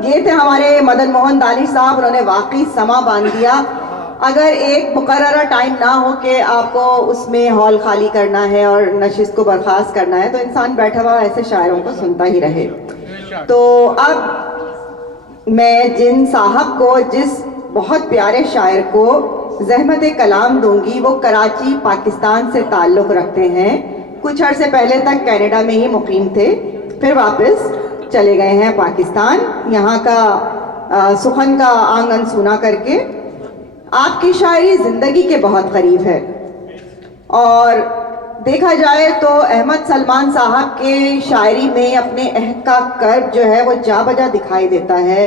ये थे हमारे मदन मोहन दानी साहब। उन्होंने वाकई समा बांध दिया। अगर एक मुकर्ररा टाइम ना हो कि आपको उसमें हॉल खाली करना है और नशिस्त को बर्खास्त करना है तो इंसान बैठा हुआ ऐसे शायरों को सुनता ही रहे। तो अब मैं जिन साहब को, जिस बहुत प्यारे शायर को ज़हमत कलाम दूंगी, वो कराची पाकिस्तान से ताल्लुक़ रखते हैं। कुछ अर्से पहले तक कनाडा में ही मुकीम थे, फिर वापस चले गए हैं पाकिस्तान। यहाँ का सुखन का आंगन सुना करके आपकी शायरी ज़िंदगी के बहुत करीब है। और देखा जाए तो अहमद सलमान साहब के शायरी में अपने अहद का कर्ब जो है वो जा बजा दिखाई देता है।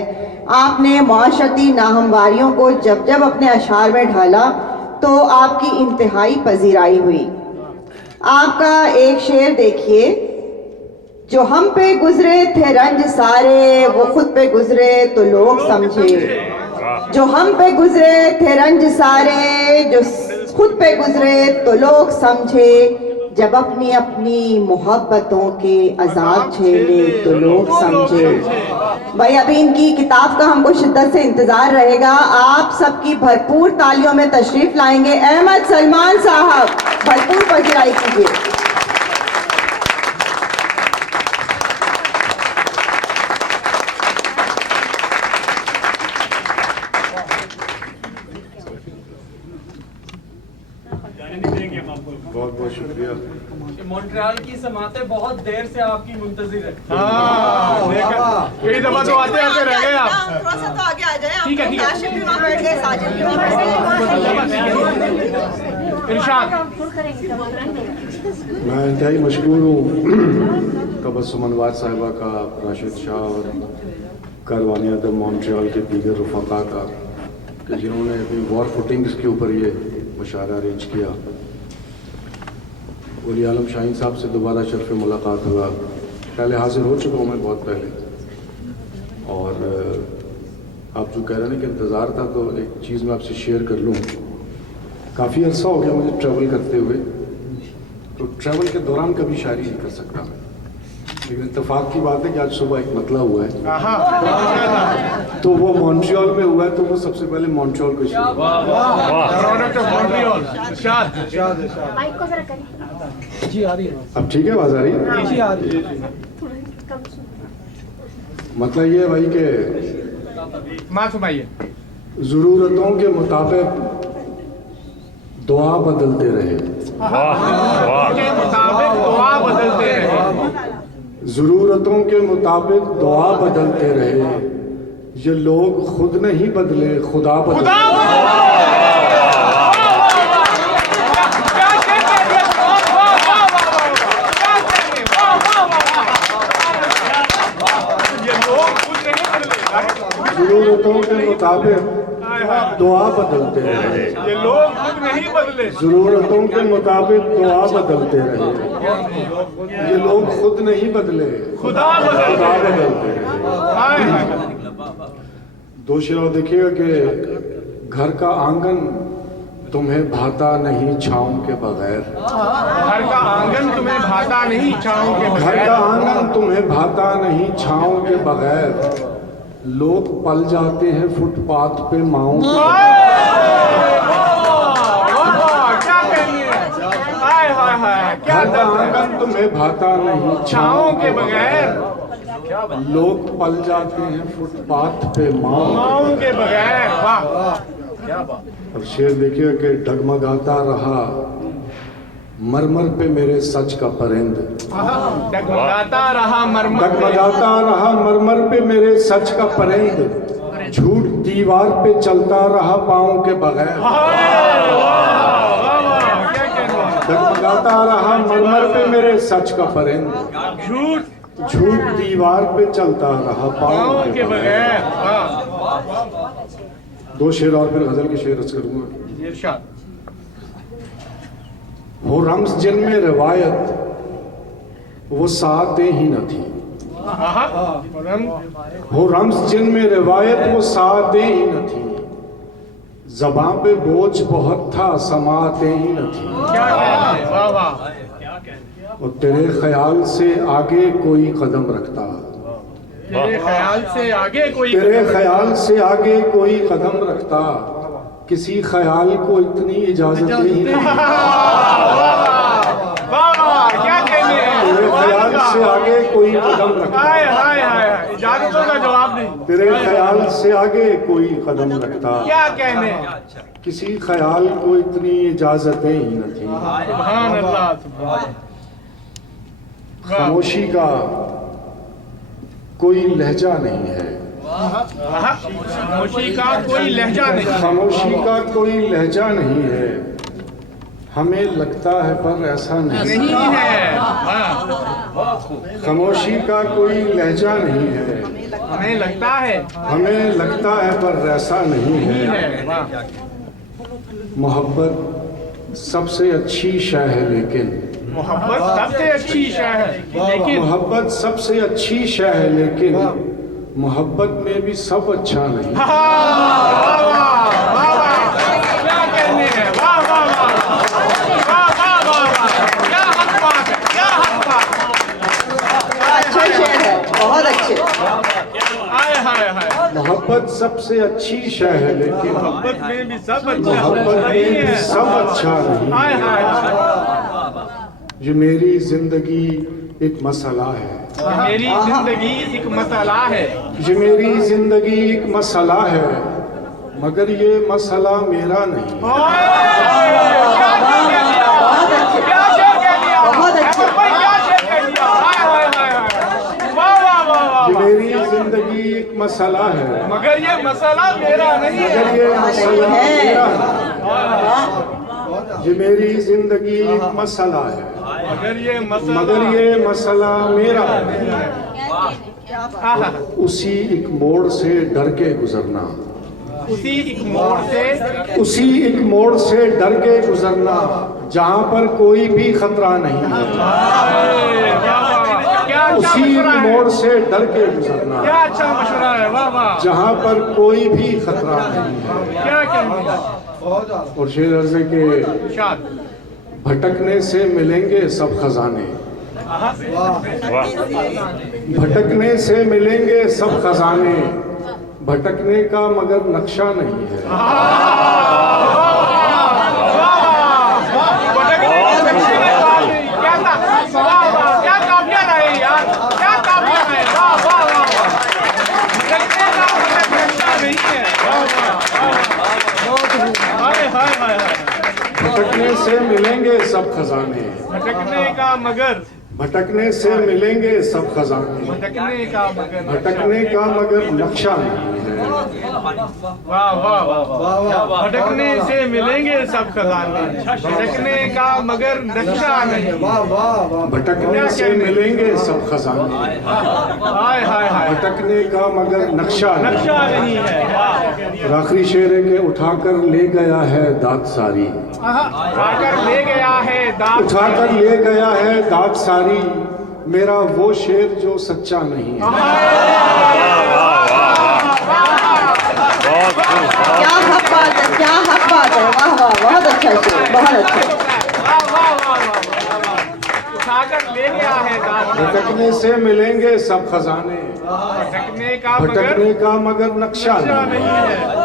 आपने माशरती नाहमवारियों को जब जब अपने अशार में ढाला तो आपकी इंतहाई पजीराई हुई। आपका एक शेर देखिए, जो हम पे गुजरे थे रंज सारे, वो खुद पे गुजरे तो लोग समझे। जो हम पे गुजरे थे रंज सारे, जो खुद पे गुजरे तो लोग समझे। जब अपनी अपनी मोहब्बतों के अजाब झेले तो लोग समझे। भाई अभी इनकी किताब का हमको शिद्दत से इंतजार रहेगा। आप सबकी भरपूर तालियों में तशरीफ लाएंगे। अहमद सलमान साहब, भरपूर पजीराई कीजिए। बहुत बहुत शुक्रिया। मॉन्ट्रियल की समातें बहुत देर से आपकी मुंतजिर है। कई दफा तो आते आते रह गए आप। थोड़ा सा तो आगे आ जाए। ठीक है, ठीक है। काशिफ भी वहाँ बैठ गए, साजिद भी वहाँ बैठ गए। इरशाद। मैं इंतहाई मशहूर हूँ तबस्सुम अनवार साहिबा का, राशिद शाह और कारवानी अदब मॉन्ट्रियल के दीगर रफ़ाक़ा का, कि जिन्होंने अभी वॉर फुटिंग्स के ऊपर ये मुशायरा अरेंज किया। वली आलम शाहीन साहब से दोबारा शर्फ़ मुलाकात हुआ। पहले हाजिर हो चुका हूँ मैं बहुत पहले। और आप जो कह रहे हैं कि इंतज़ार था, तो एक चीज़ मैं आपसे शेयर कर लूँ। काफ़ी अरसा हो गया मुझे ट्रैवल करते हुए, तो ट्रैवल के दौरान कभी शायरी नहीं कर सकता मैं। लेकिन इत्तेफाक की बात है कि आज सुबह एक मतला हुआ है, तो वो मॉन्ट्रियल में हुआ है, तो वो सबसे पहले मॉन्ट्रियल को जी आ रही है। अब ठीक है, आवाज आ रही है? जी आ रही है। मतलब ये है भाई के मां सुनाइए। ज़रूरतों के मुताबिक दुआ बदलते रहे। के मुताबिक दुआ बदलते रहे। ज़रूरतों के मुताबिक दुआ बदलते रहे। ये लोग खुद नहीं बदले, खुदा बदले। ज़रूरतों के मुताबिक दुआ बदलते रहे। ये लोग खुद नहीं बदले। ज़रूरतों के मुताबिक दुआ बदलते रहे। ये लोग खुद नहीं बदले, खुदा बदलते रहे। दो शेर और देखिएगा कि घर का आंगन तुम्हें भाता नहीं छाँव के बगैर। घर का आंगन तुम्हें भाता नहीं छाँव के बगैर। घर का आंगन तुम्हें भाता नहीं छाँव के बगैर। लोग पल जाते हैं फुटपाथ पे माओ। क्या कहिए? हाय हाय हाय, क्या घर का आंगन तुम्हें भाता नहीं छाँव के बगैर। लोग पल जाते हैं फुटपाथ पे माओ माओ के बगैर। वाह, क्या बात। अब शेर देखिए कि डगमगाता रहा मरमर पे मेरे सच का परिंद। डगमगाता रहा मरमर। डगमगाता रहा मरमर पे मेरे सच का परिंद। झूठ दीवार पे चलता रहा पाँव के बगैर। डगमगाता रहा मरमर पे मेरे सच का परिंद। झूठ दीवार पे चलता रहा पाँव के बगैर। दो शेर और फिर गजल के शेर रच करूंगा। इरशाद। हो रम्स जिनमें रिवायत वो साते ही न थी। हो रम्स जिनमें रिवायत वो साते ही न थी। ज़बां पे बोझ बहुत था समाते ही न थी। क्या कहते हैं? वाह वाह। और तेरे ख्याल से आगे कोई कदम रखता तेरे ख्याल से आगे कोई तेरे ख्याल से आगे कोई कदम रखता, किसी ख्याल को इतनी इजाजत नहीं। क्या कहने हैं? तेरे ख्याल से आगे कोई कदम रखता, हाय हाय हाय, इजाजतों का जवाब नहीं। तेरे ख्याल से आगे कोई कदम रखता, क्या कहने हैं? किसी ख्याल को इतनी इजाजतें ही न थी। सुभान अल्लाह, सुभान। खामोशी का कोई लहजा नहीं है, खामोशी का कोई लहजा नहीं। खामोशी का कोई लहजा नहीं है, हमें लगता है पर ऐसा नहीं। नहीं है। खामोशी का कोई लहजा नहीं है, हमें लगता है हमें लगता है पर ऐसा नहीं है। मोहब्बत सबसे अच्छी शय है लेकिन, मोहब्बत सबसे अच्छी शय है लेकिन, मोहब्बत सबसे अच्छी शय है लेकिन मोहब्बत में भी सब अच्छा नहीं। वाह वाह वाह वाह, क्या कहने हैं? वाह वाह वाह वाह वाह वाह वाह, क्या हक बात है, क्या हक बात है। अच्छे शेर है, बहुत अच्छे। हाय हाय हाय, मोहब्बत सबसे अच्छी शय है लेकिन मोहब्बत में भी सब अच्छा मोहब्बत में नहीं भी है। सब अच्छा नहीं। हाय हाय, ये मेरी जिंदगी एक मसला है, मेरी जिंदगी एक मसला है। ये मेरी जिंदगी एक मसला है, मगर ये मसला मेरा नहीं। बहुत अच्छे, क्या शेर कह दिया, बहुत अच्छे। भाई क्या शेर कह दिया। हाय हाय हाय हाय, वाह वाह वाह वाह ये वाह। मेरी जिंदगी एक मसला है, मगर ये मसला मेरा नहीं है। मगर ये मसला है। मेरा है। ये मेरी जिंदगी एक मसला है, मगर ये मसला, मगर ये मसला मेरा है। आहा, उसी एक मोड़ से डर के गुजरना, उसी एक मोड़ से, उसी एक मोड़ से डर के गुजरना, जहाँ पर कोई भी खतरा नहीं है। क्या अच्छा उसी एक मशवरा है, मोड़ से डर के गुजरना, क्या अच्छा मशवरा है। वाह वाह, जहाँ पर कोई भी खतरा नहीं है। क्या कहने। और शेर अर्ज़ है कि शाद, भटकने से मिलेंगे सब खजाने, भटकने से मिलेंगे सब खजाने, भटकने का मगर नक्शा नहीं है। क्या था, वाह वाह, क्या काफिया रहे यार, क्या काफिया रहे। वाह वाह वाह वाह, भटकने का मगर नक्शा नहीं है। हाय हाय हाय हाय, भटकने से मिलेंगे सब खजाने, भटकने का मगर, भटकने से मिलेंगे सब खजाने, भटकने का मगर, भटकने का मगर नक्शा नहीं है। वाह वाह वाह, भटकने से मिलेंगे सब खजाने, भटकने का मगर नक्शा नहीं। भटकने से मिलेंगे सब खजाने, हाय हाय हाय, भटकने का मगर नक्शा नहीं। नक्शा नहीं है। वाह, और आखिरी शेर है कि उठाकर ले गया है दात सारी, उठाकर ले गया है दांत, उठाकर ले गया है दात सारी, मेरा वो शेर जो सच्चा नहीं है। क्या हक बात है, क्या हक बात है। वाह वाह, बहुत अच्छा शेर, बहुत अच्छा। उठाकर ले गया है दांत, भटकने से मिलेंगे सब खजाने, भटकने का मगर भटकने का मगर नक्शा नक्शा नहीं नहीं है। है।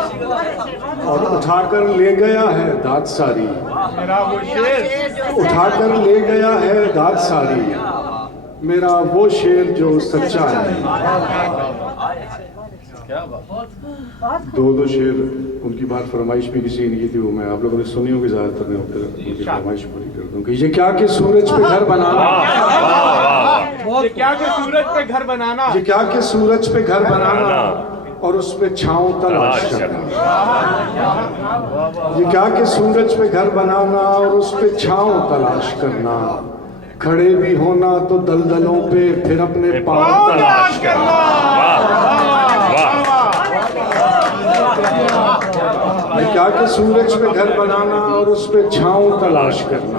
और उठाकर ले गया है दात सारी, मेरा वो शेर, उठाकर ले गया है दात सारी, मेरा वो शेर जो सच्चा है। दो शेर उनकी बात फरमाइश भी किसी ने की थी, वो मैं आप लोगों ने सुनी होगी, ज्यादातर ने होकर उनकी फरमाइश पूरी कर दूं कि ये क्या कि सूरज पे घर बनाना, ये क्या कि सूरज पे घर बनाना, ये क्या कि सूरज पे घर बनाना और उस पे छांव तलाश करना, ये क्या कि सूरज पे घर बनाना और उस पे छांव तलाश करना, खड़े भी होना तो दलदलों पे फिर अपने पांव तलाश करना। ये क्या कि सूरज पे घर बनाना और उस पे छांव तलाश करना,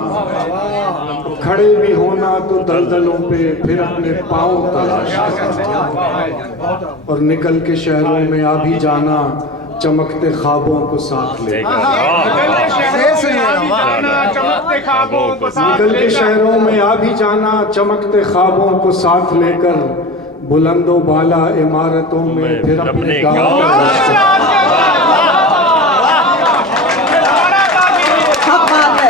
खड़े भी होना तो दलदलों पे फिर अपने पांव तलाश करना, और निकल के शहरों में आ भी जाना चमकते ख्वाबों को साथ लेकर, चमकते ख्वाबों को साथ निकल के लेकर, शहरों में आ भी जाना चमकते ख्वाबों को साथ लेकर, बुलंदो बाला इमारतों में फिर अपने गाँव हक बात है,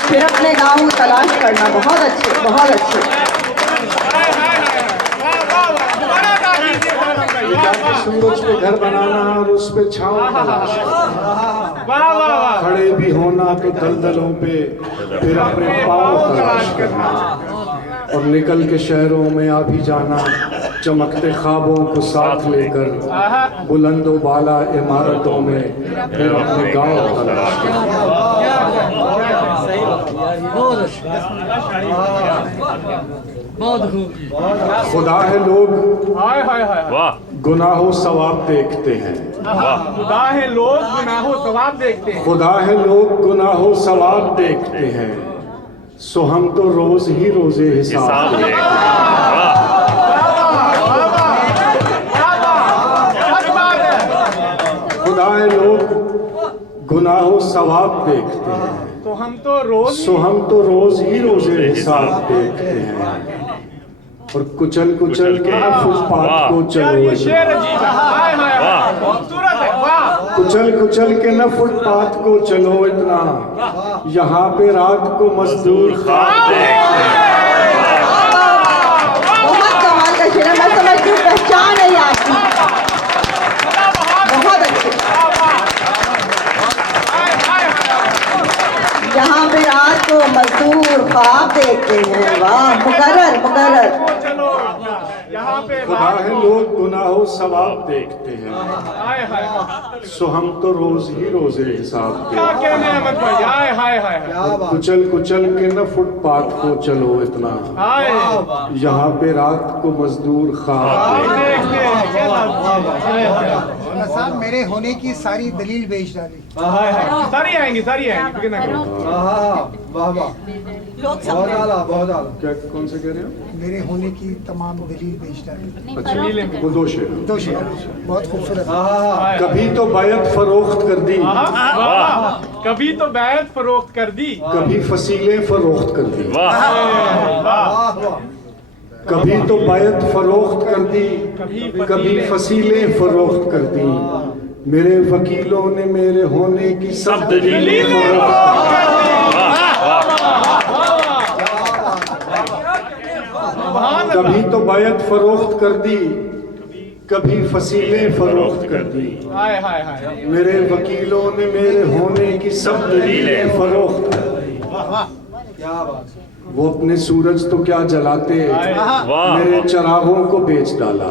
फिर अपने गाँव तलाश करना। बहुत अच्छे, बहुत अच्छे। सूरज पे घर बनाना और उस पे छांव तलाश करना, खड़े भी होना तो दलदलों पे फिर अपने पाँव तलाश करना, और निकल के शहरों में आ भी जाना चमकते ख्वाबों को साथ लेकर, बुलंदो बाला इमारतों में फिर अपने गाँव तलाश करना। खुदा है लोग गुनाहों सवाब देखते हैं, खुदा है लोग गुनाहों सवाब देखते हैं, खुदा है लोग गुनाहों सवाब देखते हैं, सो हम तो रोज ही रोजे हिसाब देखते हैं। खुदा है लोग गुनाहों सवाब देखते हैं, तो हम तो रोज सो हम तो रोज ही रोजे हिसाब देखते हैं, और कुचल कुचल के फुटपाथ को यार चलो ये शेर अजीब है। हाय हाय हाय, खूबसूरत है। वाह कुचल कुचल के न फुटपाथ को चलो इतना, यहाँ पे रात को मजदूर ख्वाब बहुत कमाल का शेर है। मैं समझती हूँ पहचान है ये आपकी। बहुत अच्छे। यहाँ पे रात को मजदूर ख्वाब देखते हैं। वाह, मुकर्रर मुकर्रर। चलो यहाँ पे खुदा है लोग गुनाहों सवाब देखते हैं, हाय हाय, सो हम तो रोज ही रोजे हिसाब क्या देखते कहने हैं अहमद भाई। हाय हाय हाय हैं। कुचल कुचल के न फुटपाथ को चलो इतना, हाय, यहाँ पे रात को मजदूर ख्वाब देखते हैं। क्या बात है। मौलाना साहब मेरे होने की सारी दलील बेच डाली। हाय हाय, सारी आएंगी सारी आएंगी, फिक्र ना करो। वाह वाह, बहुत आला, बहुत आला। क्या कौन से कह रहे हो? मेरे होने की तमाम दलील बेच डाली। अच्छा, वो दो शेर। दो शेर बहुत खूबसूरत। कभी तो बैत फरोख्त कर दी, वाह, कभी तो बैत फरोख्त कर दी, कभी फसीलें फरोख्त कर दी, वाह, कभी तो बैत फरोख्त कर दी, कभी फसीलें फरोख्त कर दी, मेरे वकीलों ने मेरे होने की सब दलीलें फरोख्त कर दी। कभी तो बैत फरोख्त कर दी, कभी फसीलें फरोख्त कर दी, हाय हाय हाय, मेरे वकीलों ने मेरे होने की सब दलीलें फरोख्त कर दी। वो अपने सूरज तो क्या जलाते, मेरे चरागों को बेच डाला।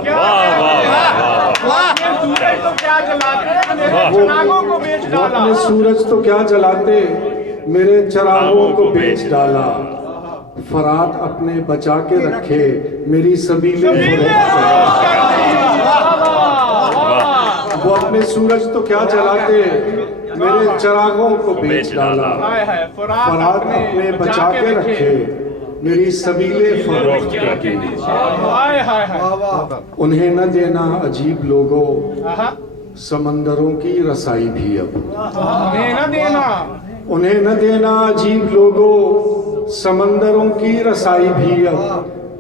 सूरज तो क्या जलाते, मेरे चरागों को बेच वो डाला। अपने सूरज तो क्या जलाते, मेरे चरागों को बेच डाला, फरात अपने बचा के रखे, मेरी सबीलें फरोख्त कर दी। वो अपने सूरज तो क्या जलाते, मेरे चरागों को बेच डाला, हाय हाय, फरात अपने बचा के रखे, मेरी सबीलें फरोख्त कर दी। हाय हाय हाय, उन्हें न देना अजीब लोगों, आहा, समंदरों की रसाई भी अब, उन्हें न देना, उन्हें न देना अजीब लोगों, समंदरों की रसाई भी अब,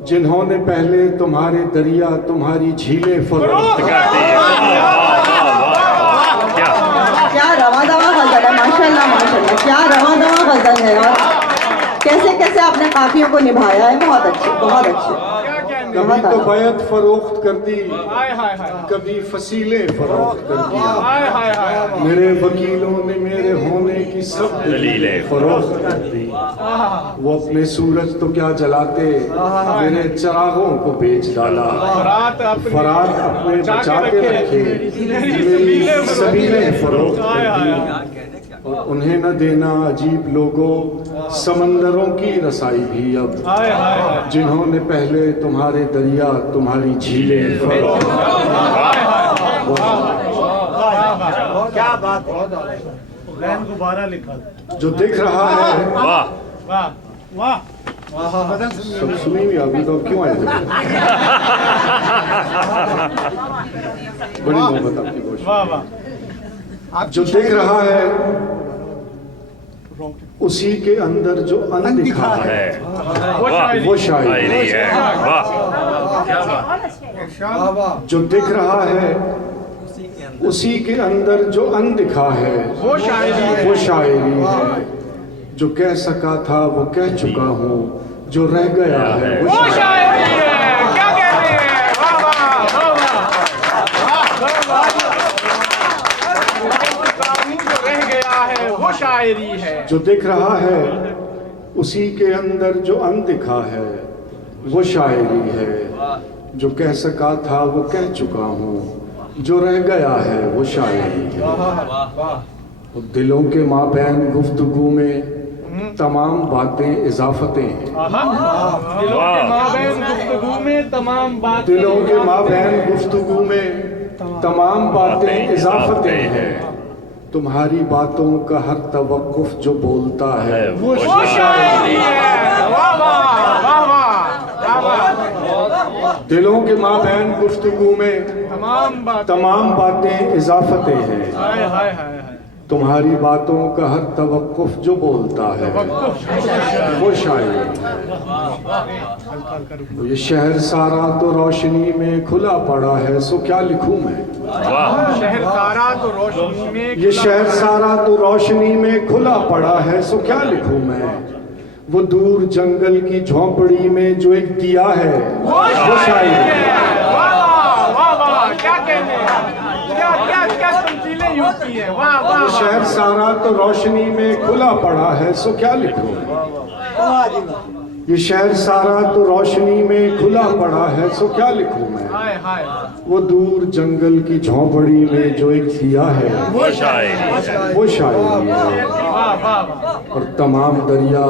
जिन्होंने पहले तुम्हारे दरिया तुम्हारी झीलें फरोख्त कर दी। क्या रवा दवा गजल है। माशाल्लाह माशाल्लाह, क्या रवा दवा गजल है। और कैसे कैसे आपने काफियों को निभाया है। बहुत अच्छे, बहुत अच्छे। क्या कहने। कभी तो बैत फरोख्त कर दी, हाय हाय हाय, कभी फसीलें फरोख्त कर दी, हाय हाय हाय, मेरे वकीलों ने मेरे होने की सब दलीलें फरोख्त कर दी। वो अपने सूरज तो क्या जलाते, मेरे चरागों को बेच डाला, फरात अपने बचा के रखे, मेरी सबीलें फरोख्त कर दी। और उन्हें न देना अजीब लोगों, समंदरों की रसाई भी अब, हाय हाय हाय, जिन्होंने पहले तुम्हारे दरिया तुम्हारी झीलें फरोख्त क्या बात है। गुब्बारा लिखा जो दिख रहा है। वाह वाह, बदल सुनिए। सब सुनी हुई आपने तो क्यों आए थे? बड़ी मोहब्बत आपकी कोशिश। वाह वाह, जो दिख रहा है उसी के अंदर जो अनदिखा है, वो शायरी वो शायरी है। वाह वाह जो दिख रहा है उसी के अंदर जो अनदिखा है वो शायरी है। वो शायरी है। जो कह सका था वो कह चुका हूँ, जो रह गया है वो शायरी है। क्या कहते हैं? वाह वाह वाह वाह। जो रह गया है वो शायरी है। जो दिख रहा है उसी के अंदर जो अनदिखा है वो शायरी है। जो कह सका था वो कह चुका हूँ, जो रह गया है वो शायरी है। दिलों के माबैन गुफ्तगू में तमाम बातें इजाफतें हैं। दिलों के माबैन गुफ्तगू में तमाम बातें दिलों के माबैन गुफ्तगू में तमाम बातें इजाफतें हैं। तुम्हारी बातों का हर तवक्कुफ जो बोलता है वो शायरी है। वाह वाह वाह वाह वाह। दिलों के माबैन गुफ्तगू में तमाम बातें इजाफतें हैं। हाय हाय हाय। तुम्हारी बातों का हर तवक्कुफ जो बोलता है वो शायरी है। ये शहर सारा तो रोशनी में खुला पड़ा है, सो क्या लिखूं मैं। शहर सारा तो रोशनी में ये शहर सारा तो रोशनी में खुला पड़ा है, सो क्या लिखूं मैं। वो दूर जंगल की झोंपड़ी में जो एक दिया है वो शायरी है। वाह वाह वाह। क्या कहते हैं? क्या क्या क्या तमसीलें यूज की है। वाह वाह ये शहर सारा तो रोशनी में खुला पड़ा है, सो क्या लिखूं। ये शहर सारा तो रोशनी में खुला पड़ा है, सो क्या लिखूं मैं। हाय हाय। वो दूर जंगल की झोंपड़ी में जो एक दिया है वो शायरी है। वाह वाह। और तमाम दरिया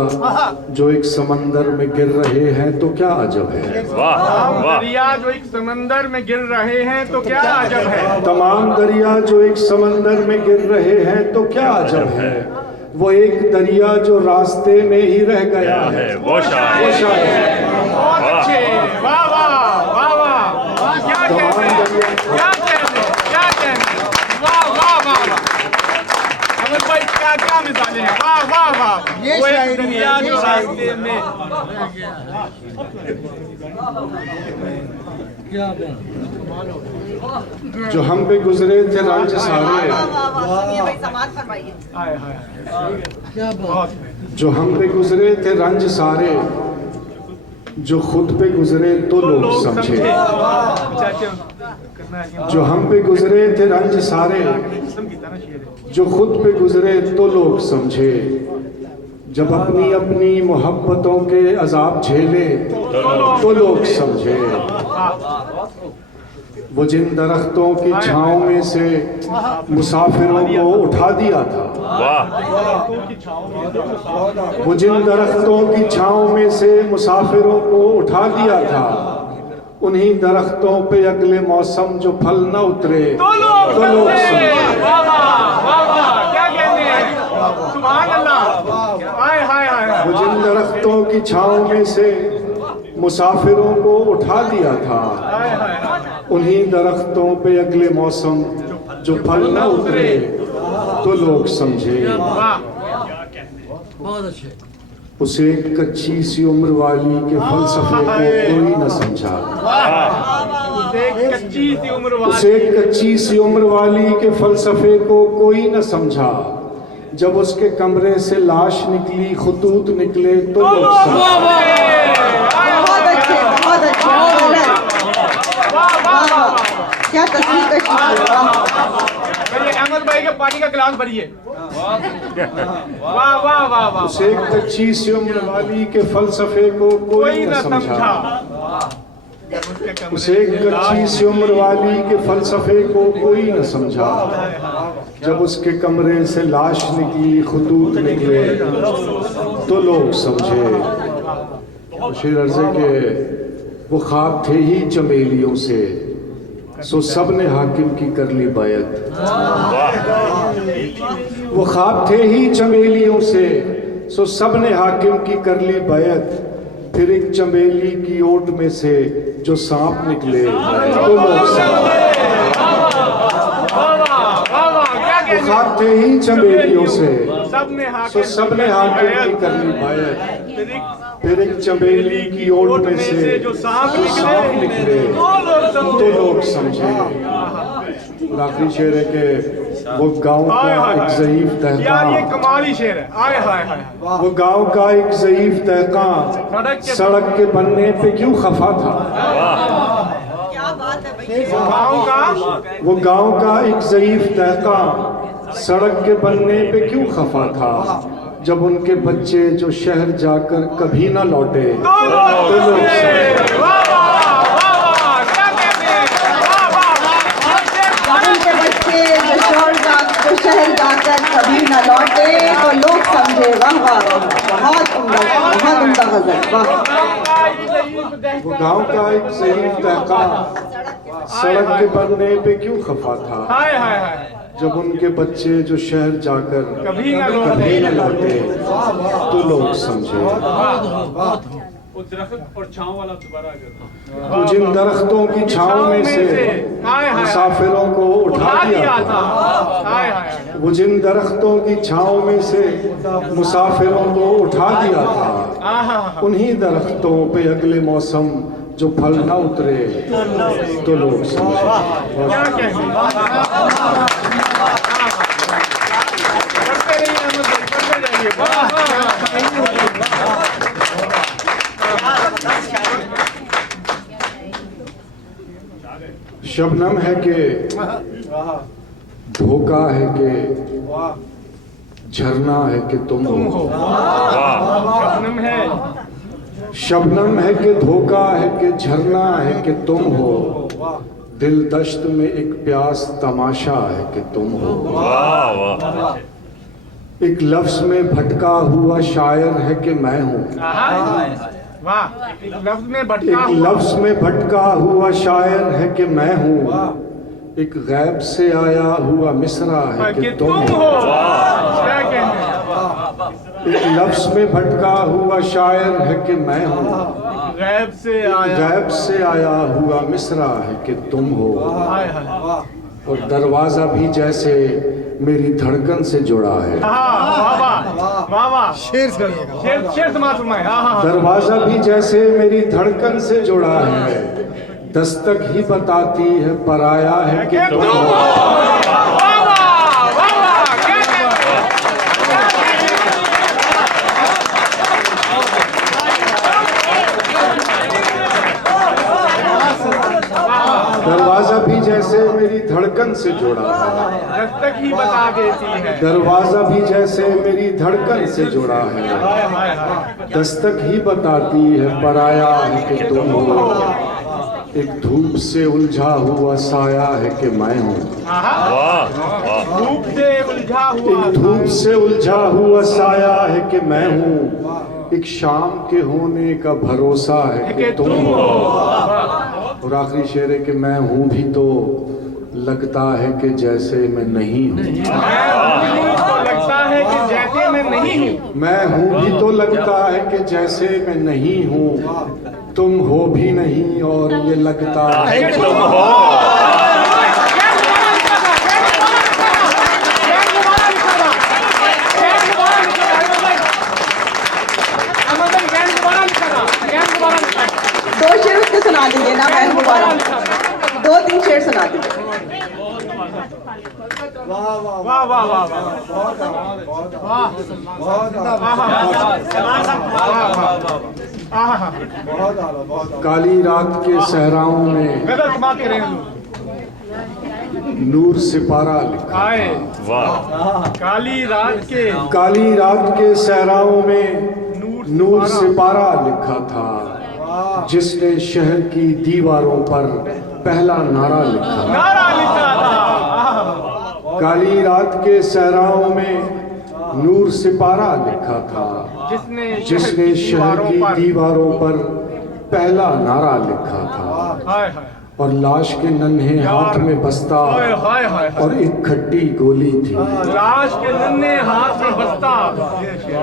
जो एक समंदर में गिर रहे हैं तो क्या अजब है। दरिया जो एक समंदर में गिर रहे हैं तो क्या अजब है। तमाम दरिया जो एक समंदर में गिर रहे हैं तो क्या अजब है। वो एक दरिया जो रास्ते में ही रह गया है वो शायरी है। बहुत अच्छे। वाह वाह वाह वाह। क्या कहते हैं? क्या कहते हैं? क्या कहते हैं? वाह वाह वाह वाह। अमर भाई क्या क्या मिसालें हैं। वाह वाह वाह। ये वो एक शायरी है, दरिया ये जो शायरी रास्ते में जो हम पे गुजरे थे रंज सारे, हाय हाय। जो हम पे गुजरे थे रंज सारे, जो खुद पे गुजरे तो लोग समझे। जो हम पे गुजरे थे रंज सारे, जो खुद पे गुजरे तो लोग समझे। जब अपनी अपनी मोहब्बतों के अजाब झेले तो लोग समझे। वो जिन दरख्तों की छाँव में से मुसाफिरों को उठा दिया था, वो जिन दरख्तों की छाँव में से मुसाफिरों को उठा दिया था, उन्हीं दरख्तों पे अगले मौसम जो फल न उतरे तो लोग समझे। क्या कहते हैं? सुभान अल्लाह। हाय हाय हाय। वो जिन दरख्तों की छाँव में से मुसाफिरों को उठा दिया था, उन्हीं दरख्तों पे अगले मौसम जो फल न उतरे तो लोग समझे। उसे कच्ची सी उम्र वाली के फलसफे को कोई न समझा। कच्ची सी उम्र वाली उसे कच्ची सी उम्र वाली के फलसफे को कोई न समझा। जब उसके कमरे से लाश निकली, खुतूत निकले तो लोग समझे। बहुत अच्छे, बहुत अच्छे। क्या तस्वीर कशी है। अहमद भाई के पानी का गिलास भरिए। वाह वाह वाह वाह। उसे कच्ची सी उम्र वाली के फलसफे को कोई न समझा। उसे कच्ची सी उम्र वाली के फलसफे को कोई न समझा। जब उसके कमरे से लाश निकली, खुतूत निकले तो लोग समझे। शेर अर्ज़े के वो ख्वाब थे ही चमेलियों से, सो सब ने हाकिम की कर ली बैत। वो ख्वाब थे ही चमेलियों से, सो सब ने हाकिम की कर ली बैत। फिर एक चमेली की ओट में से जो सांप निकले तो लोग समझे। कहने खाते ही चमेलियों से सबने सो सबने हाकिम की करनी बायत फिर एक चमेली की ओट में से जो सांप निकले तो लोग समझे। और आखिरी शेर है कि वो गांव का एक ज़ईफ यार ये दहका कमाली शेर है। आए हाय हाय वो गांव का एक ज़ईफ दहका सड़क के बनने पे क्यों खफा था। क्या बात है भाई। गाँव का वो गांव का एक ज़ईफ दहका सड़क के बनने पे क्यों खफा था। जब उनके बच्चे जो शहर जाकर कभी ना लौटे दो लोग से। वाह वाह वाह वाह क्या कहते हैं। वाह वाह वाह उनके बच्चे जो शहर जाकर कभी न लौटे तो लोग समझे। वाह वाह बहुत उम्दा गजल। वाह। वो गांव का एक ज़ईफ दहका सड़क के बनने पे क्यों खफा था। हाय हाय हाय जब उनके बच्चे जो शहर जाकर कभी ना कभी न लौटे। लौटे तो लोग समझे। वो दरख्त और छांव वाला दोबारा अगर वो जिन दरख्तों की छांव में से हाय हाय मुसाफिरों को उठा दिया था। हाय हाय वो जिन दरख्तों की छांव में से मुसाफिरों को उठा दिया था। आहा उन्हीं दरख्तों पे अगले मौसम जो फल न उतरे तो लोग समझे। क्या कहते करते रहिए अहमद भाई, करते जाइए। वाह शबनम है कि धोखा है कि झरना है कि तुम हो। शबनम है शबनम है कि धोखा है कि झरना है कि तुम हो। दिल दश्त में एक प्यास तमाशा है कि तुम हो। एक लफ्ज में भटका हुआ शायर है कि मैं हूँ। वाह एक लफ्ज में भटका एक हुआ। लफ्ज में भटका हुआ शायर है कि मैं हूँ। एक गैब से आया हुआ मिसरा है कि तुम हो। क्या कहते एक लफ्ज में भटका हुआ शायर है कि मैं हूँ। गैब से आया। गैब से आया हुआ मिसरा है कि तुम हो। हाय हाय और दरवाजा भी जैसे मेरी धड़कन से जुड़ा है। वाह वाह वाह वाह शेर समाज फरमाए। दरवाजा भी जैसे मेरी धड़कन से जुड़ा है। दस्तक ही बताती है पराया है कि तुम हो। वाह वाह वाह वाह क्या दरवाजा भी जैसे मेरी धड़कन से जुड़ा है। दस्तक ही बता देती है। दरवाजा भी जैसे मेरी धड़कन से जुड़ा है। दस्तक ही बताती है पराया है कि तुम हो। एक धूप से उलझा हुआ साया है कि मैं हूँ। धूप से उलझा हुआ। एक धूप से उलझा हुआ साया है कि मैं हूँ। एक शाम के होने का भरोसा है कि तुम हो। और आखिरी शेर है कि मैं हूँ भी तो लगता है कि जैसे मैं नहीं हूँ। तो लगता है कि जैसे मैं नहीं हूँ। मैं हूँ भी तो लगता है कि जैसे मैं नहीं हूँ। तुम हो भी नहीं और ये लगता है कि तुम हो। दो शेर उसके सुना दीजिए ना बहन मुबारक। 2-3 शेर सुना दीजिए। वाह वाह वाह वाह वाह वाह बहुत आला बहुत काली रात के सहराओं में गजल समाप्त करें। नूर सिपारा लिखा आए था। काली रात के काली रात के सहराओं में नूर सिपारा लिखा था। जिसने शहर की दीवारों पर पहला नारा लिखा। नारा लिखा था। काली रात के सहराओं में नूर सिपारा लिखा था। जिसने शहर की दीवारों पर पहला नारा लिखा था। हाय हाय और लाश के नन्हे हाथ में बस्ता हाय हाय हाय। और एक खट्टी गोली थी। लाश के नन्हे हाथ में बस्ता।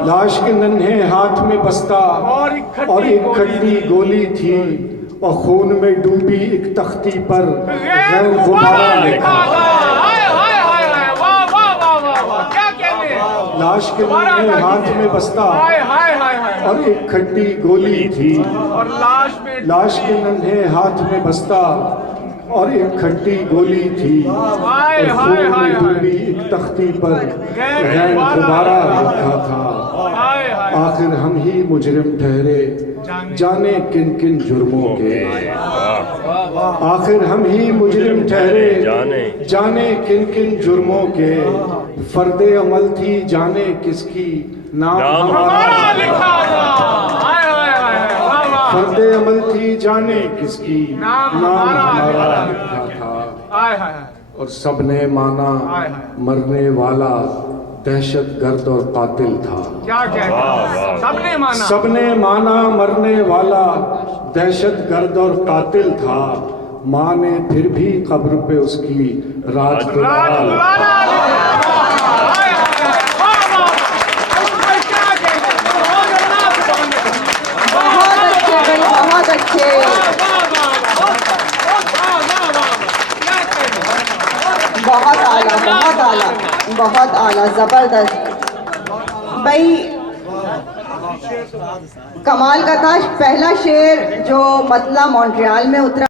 लाश के नन्हे हाथ में बस्ता और एक खट्टी गोली थी। और खून में डूबी एक तख्ती पर गैर गुबारा लिखा। हाय हाय हाय हाय। वाह वाह वाह लाश के दोबारा नन्हे अदा हाथ कीजिए। में बस्ता हाय हाय हाय हाय और एक खट्टी गोली थी। और लाश के नन्हे हाथ में बस्ता और एक खट्टी गोली थी। हाय और हाय खून हाय में हाय डूबी एक तख्ती पर गैर गैर गुब्बारा रखा था। हाय हाय आखिर हम ही मुजरिम ठहरे जाने किन किन जुर्मों के। आखिर हम ही मुजरिम ठहरे जाने किन किन जुर्मों के। फर्दे अमल थी जाने किसकी नाम हमारा हमारा। लिखा था। हाय हाय हाय हाय वाह वाह फर्दे अमल थी जाने किसकी नाम नाम हमारा हमारा लिखा था। हाय हाय हाय और सबने माना हाय हाय। मरने वाला दहशत गर्द और कातिल था। क्या कहते सबने माना सबने माना मरने वाला दहशत गर्द और कातिल था। माँ ने फिर भी कब्र पे उसकी राज राज दुलारा दुलारा लिखा। हाय हाय हाय वाह वाह वाह क्या कहते बहुत अच्छे भाई, बहुत अच्छे। बहुत आला, बहुत आला, बहुत आला, जबरदस्त भाई। कमाल का था। पहला शेर जो मतला मॉन्ट्रियल में उतरा